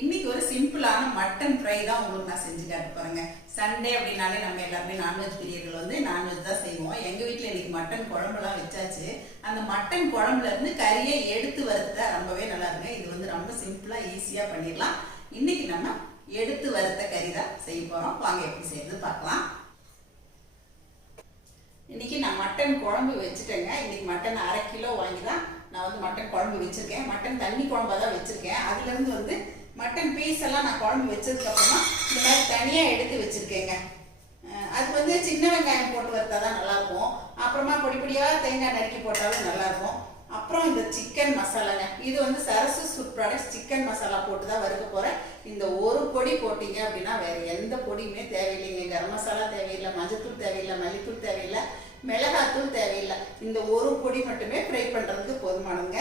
இன்னைக்கு ஒரு சிம்பிளான மட்டன் ஃப்ரை தான் உங்களுக்கு நான் செஞ்சு காட்ட சண்டே அப்படின்னாலே நம்ம எல்லாருமே நான்வெஜ் பிரியர்கள் வந்து நான்வெஜ் தான் செய்வோம். எங்க வீட்டில் இன்னைக்கு மட்டன் குழம்புலாம் வச்சாச்சு. அந்த மட்டன் குழம்புல இருந்து கறியை எடுத்து வறுத்த ரொம்பவே நல்லா இருக்குங்க இது வந்து ரொம்ப சிம்பிளா ஈஸியா பண்ணிடலாம். இன்னைக்கு நம்ம எடுத்து வறுத்த கறி தான் செய்ய போறோம். வாங்க எப்படி செய்யறது பார்க்கலாம். இன்னைக்கு நான் மட்டன் குழம்பு வச்சுட்டேங்க. இன்னைக்கு மட்டன் அரை கிலோ வாங்கி தான் நான் வந்து மட்டன் குழம்பு வச்சிருக்கேன். மட்டன் தண்ணி குழம்பா தான் வச்சிருக்கேன். அதுல இருந்து வந்து மட்டன் பீஸ் எல்லாம் நான் குழம்பு வச்சதுக்கு அப்புறமா இந்த மாதிரி தனியாக எடுத்து வச்சுருக்கேங்க. அது வந்து சின்ன வெங்காயம் போட்டு வறுத்தா தான் நல்லாயிருக்கும். அப்புறமா பொடி பொடியாக தேங்காய் நறுக்கி போட்டாலும் நல்லாயிருக்கும். அப்புறம் இந்த சிக்கன் மசாலாங்க இது வந்து Sarasu food products chicken masala போட்டு தான் வறுக்க போகிறேன் இந்த ஒரு பொடி போட்டிங்க அப்படின்னா வேறு எந்த பொடியுமே தேவையில்லைங்க. கரம் மசாலா தேவையில்லை மஞ்சத்தூள் தேவையில்லை மல்லித்தூள் தேவையில்லை மிளகாத்தூள் தேவையில்லை. இந்த ஒரு பொடி மட்டுமே ஃப்ரை பண்ணுறதுக்கு போதுமானங்க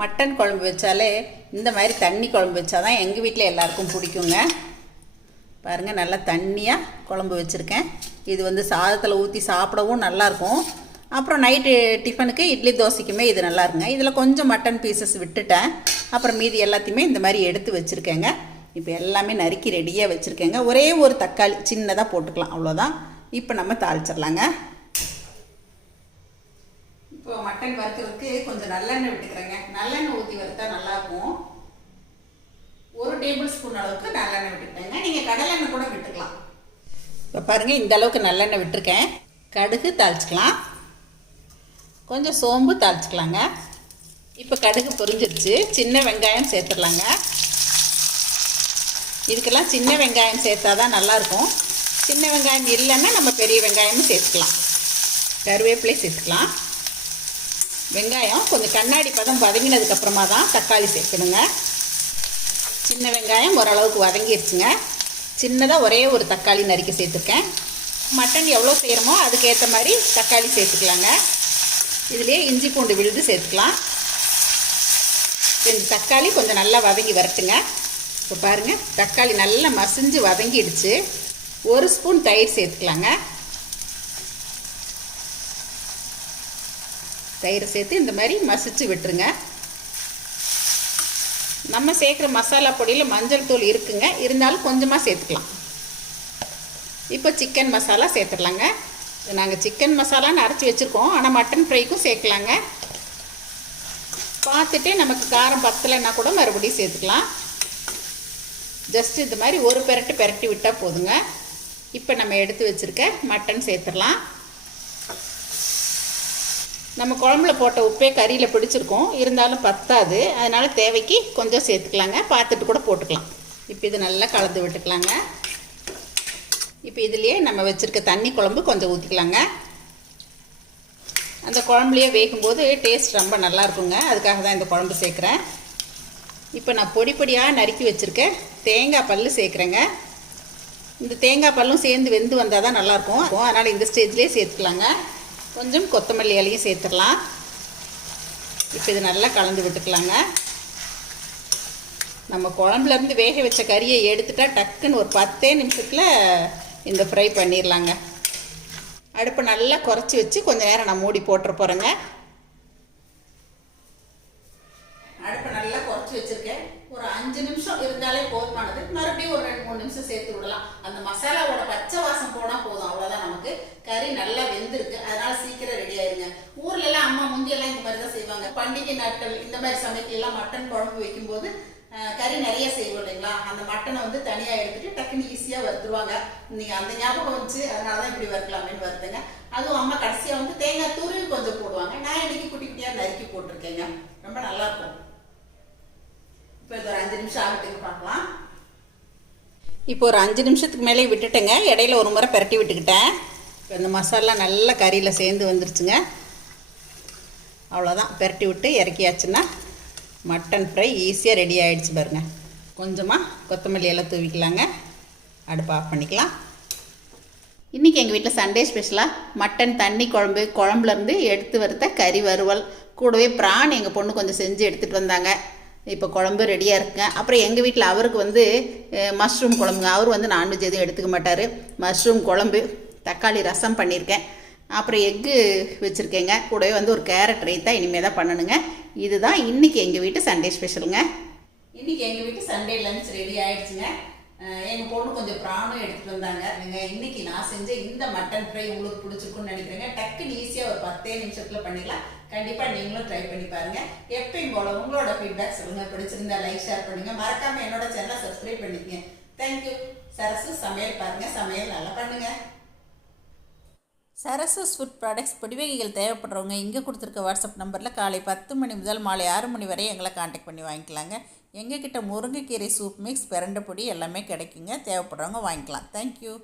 மட்டன் குழம்பு வச்சாலே இந்த மாதிரி தண்ணி குழம்பு வச்சாதான் எங்கள் வீட்டில் எல்லாருக்கும் பிடிக்குங்க. பாருங்கள் நல்லா தண்ணியாக குழம்பு வச்சுருக்கேன். இது வந்து சாதத்தில் ஊற்றி சாப்பிடவும் நல்லாயிருக்கும் அப்புறம் நைட்டு டிஃபனுக்கு இட்லி தோசைக்குமே இது நல்லா இருக்குங்க இதில் கொஞ்சம் மட்டன் பீசஸ் விட்டுட்டேன். அப்புறம் மீதி எல்லாத்தையுமே இந்த மாதிரி எடுத்து வச்சுருக்கேங்க. இப்போ எல்லாமே நறுக்கி ரெடியாக வச்சுருக்கேங்க. ஒரே ஒரு தக்காளி சின்னதாக போட்டுக்கலாம் அவ்வளோதான் இப்போ நம்ம தாளிச்சிடலாங்க. இப்போ மட்டன் வறுக்கிறதுக்கு கொஞ்சம் நல்லெண்ணெய் விட்டுக்கிறேங்க. நல்லெண்ணெய் ஊற்றி வறுத்தா நல்லாயிருக்கும் ஒரு டேபிள் ஸ்பூன் அளவுக்கு நல்லெண்ணெய் விட்டுக்கிட்டேங்க. நீங்கள் கடலெண்ணெய் கூட விட்டுக்கலாம். இப்போ பாருங்கள் இந்த அளவுக்கு நல்லெண்ணெய் விட்டுருக்கேன். கடுகு தாளிச்சிக்கலாம். கொஞ்சம் சோம்பு தாளிச்சிக்கலாங்க. இப்போ கடுகு பொரிஞ்சிருச்சு. சின்ன வெங்காயம் சேர்த்துடலாங்க. இதுக்கெல்லாம் சின்ன வெங்காயம் சேர்த்தா தான் நல்லாயிருக்கும் சின்ன வெங்காயம் இல்லைன்னா நம்ம பெரிய வெங்காயமும் சேர்த்துக்கலாம். கருவேப்பிலை சேர்த்துக்கலாம். வெங்காயம் கொஞ்சம் கண்ணாடி பதம் வதங்கினதுக்கப்புறமா தான் தக்காளி சேர்க்கணுங்க. சின்ன வெங்காயம் ஓரளவுக்கு வதங்கிருச்சுங்க. சின்னதாக ஒரே ஒரு தக்காளி நறுக்கி சேர்த்துருக்கேன். மட்டன் எவ்வளோ செய்கிறோமோ அதுக்கேற்ற மாதிரி தக்காளி சேர்த்துக்கலாங்க. இதுலேயே இஞ்சி பூண்டு விழுது சேர்த்துக்கலாம். இந்த தக்காளி கொஞ்சம் நல்லா வதங்கி வரட்டுங்க. இப்போ பாருங்கள் தக்காளி நல்லா மசிஞ்சு வதங்கிடுச்சு. ஒரு ஸ்பூன் தயிர் சேர்த்துக்கலாங்க. தயிர் சேர்த்து இந்த மாதிரி மசிச்சு விட்டுருங்க. நம்ம சேர்க்குற மசாலா பொடியில் மஞ்சள் தூள் இருக்குங்க. இருந்தாலும் கொஞ்சமாக சேர்த்துக்கலாம். இப்போ சிக்கன் மசாலா சேர்த்துடலாங்க. நாங்கள் சிக்கன் மசாலான்னு அரைச்சி வச்சுருக்கோம். ஆனால் மட்டன் ஃப்ரைக்கும் சேர்க்கலாங்க. பார்த்துட்டே நமக்கு காரம் பத்தலைன்னா கூட மறுபடியும் சேர்த்துக்கலாம். ஜஸ்ட் இந்த மாதிரி ஒரு பெரட்டு பெரட்டி விட்டால் போதுங்க. இப்போ நம்ம எடுத்து வச்சுருக்க மட்டன் சேர்த்துடலாம். நம்ம குழம்புல போட்ட உப்பே கறியில் பிடிச்சிருக்கோம். இருந்தாலும் பத்தாது. அதனால் தேவைக்கு கொஞ்சம் சேர்த்துக்கலாங்க. பார்த்துட்டு கூட போட்டுக்கலாம். இப்போ இது நல்லா கலந்து விட்டுக்கலாங்க. இப்போ இதுலேயே நம்ம வச்சுருக்க தண்ணி குழம்பு கொஞ்சம் ஊற்றிக்கலாங்க அந்த குழம்புலையே வேகும்போது டேஸ்ட் ரொம்ப நல்லா இருக்குங்க. அதுக்காக தான் இந்த குழம்பு சேர்க்குறேன். இப்போ நான் பொடி பொடியாக நறுக்கி வச்சுருக்கேன் தேங்காய் பல் சேர்க்குறேங்க. இந்த தேங்காய் பல்லும் சேர்ந்து வெந்து வந்தால் தான் நல்லாயிருக்கும் அதனால் இந்த ஸ்டேஜ்லேயே சேர்த்துக்கலாங்க. கொஞ்சம் கொத்தமல்லி இலையும் சேர்த்துடலாம். இப்போ இது நல்லா கலந்து விட்டுக்கலாங்க. நம்ம குழம்புலேருந்து வேக வச்ச கறியை எடுத்துட்டால் டக்குன்னு ஒரு பத்தே நிமிஷத்தில் இந்த ஃப்ரை பண்ணிடலாங்க அடுப்பை நல்லா குறைச்சி வச்சு கொஞ்சம் நேரம் நான் மூடி போட்டுற போகிறேங்க அடுப்பை நல்லா குறைச்சி வச்சுருக்கேன் ஒரு அஞ்சு நிமிஷம் இருந்தாலே போதுமானது மறுபடியும் ஒரு ரெண்டு மூணு நிமிஷம் சேர்த்து விடலாம் அந்த மசாலாவோட பச்சை வாசம் போனால் போதும் அவ்வளோதான் நமக்கு கறி நல்லா வெந்திருக்கு அதனால சீக்கிரம் ரெடி ஆயிருங்க ஊர்ல எல்லாம் அம்மா முந்தியெல்லாம் இந்த மாதிரி தான் செய்வாங்க பண்டிகை நாட்கள் இந்த மாதிரி சமைக்கலாம் மட்டன் குழம்பு வைக்கும்போது கறி நிறைய செய்வோம் இல்லைங்களா? அந்த மட்டனை வந்து தனியாக எடுத்துட்டு டக்குன்னு ஈஸியாக வறுத்துருவாங்க. நீங்கள் அந்த ஞாபகம் வச்சு அதனால தான் இப்படி வறுக்கலாமேன்னு வருதுங்க. அதுவும் அம்மா கடைசியாக வந்து தேங்காய் துருவி கொஞ்சம் போடுவாங்க. நான் இன்னைக்கு குட்டி குட்டியாக நறுக்கி போட்டிருக்கேங்க. ரொம்ப நல்லா இருக்கும். இப்போ இது ஒரு அஞ்சு நிமிஷம் ஆகட்டுங்க பார்க்கலாம். இப்போ ஒரு அஞ்சு நிமிஷத்துக்கு மேலே விட்டுட்டேங்க. இடையில ஒரு முறை பிரட்டி விட்டுக்கிட்டேன். இப்போ இந்த மசாலா நல்லா கறியில் சேர்ந்து வந்துருச்சுங்க. அவ்வளோதான் பெரட்டி விட்டு இறக்கியாச்சுன்னா மட்டன் ஃப்ரை ஈஸியாக ரெடி ஆகிடுச்சு பாருங்கள் கொஞ்சமாக கொத்தமல்லி எல்லாம் தூவிக்கலாங்க. அடுப்பு ஆஃப் பண்ணிக்கலாம். இன்றைக்கி எங்கள் வீட்டில் சண்டே ஸ்பெஷலாக மட்டன் தண்ணி குழம்பு குழம்புலேருந்து எடுத்து வறுத்த கறி வறுவல். கூடவே பிரான் எங்கள் பொண்ணு கொஞ்சம் செஞ்சு எடுத்துகிட்டு வந்தாங்க. இப்போ குழம்பு ரெடியாக இருக்குங்க அப்புறம் எங்கள் வீட்டில் அவருக்கு வந்து மஷ்ரூம் குழம்புங்க. அவர் வந்து நான்வெஜ் எதுவும் எடுத்துக்க மாட்டார். மஷ்ரூம் குழம்பு தக்காளி ரசம் பண்ணியிருக்கேன் அப்புறம் எக்கு வச்சுருக்கேங்க. கூடவே வந்து ஒரு கேரட் ரைத்தா இனிமேல் தான் பண்ணணுங்க. இதுதான் இன்றைக்கி எங்கள் வீட்டு சண்டே ஸ்பெஷலுங்க இன்றைக்கி எங்கள் வீட்டு சண்டே லஞ்ச் ரெடி ஆகிடுச்சுங்க எங்கள் பொண்ணு கொஞ்சம் ப்ரானும் எடுத்துகிட்டு வந்தாங்க. நீங்கள் இன்னைக்கு நான் செஞ்ச இந்த மட்டன் ஃப்ரை உங்களுக்கு பிடிச்சிருக்குன்னு நினைக்கிறேங்க. டக்குன்னு ஈஸியாக ஒரு பத்தே நிமிஷத்தில் பண்ணிக்கலாம் கண்டிப்பாக நீங்களும் ட்ரை பண்ணி பாருங்கள் எப்பயும் போல் உங்களோட ஃபீட்பேக் சொல்லுங்கள் பிடிச்சிருந்தா லைக் ஷேர் பண்ணுங்கள் மறக்காமல் என்னோட சேனலை சப்ஸ்கிரைப் பண்ணிக்கங்க. தேங்க்யூ சரசு சமையல் பாருங்கள் சமையல் நல்லா பண்ணுங்கள் சரசஸ் ஃபுட் ப்ராடக்ட்ஸ் பொடிவகைகள் தேவைப்படுறவங்க இங்கே கொடுத்துருக்க வாட்ஸ்அப் நம்பரில் காலை பத்து மணி முதல் மாலை ஆறு மணி வரை எங்களை காண்டாக்ட் பண்ணி வாங்கிக்கலாங்க. எங்ககிட்ட முருங்கைக்கீரை சூப் மிக்ஸ் பிரண்டை பொடி எல்லாமே கிடைக்குங்க. தேவைப்படுறவங்க வாங்கிக்கலாம். தேங்க்யூ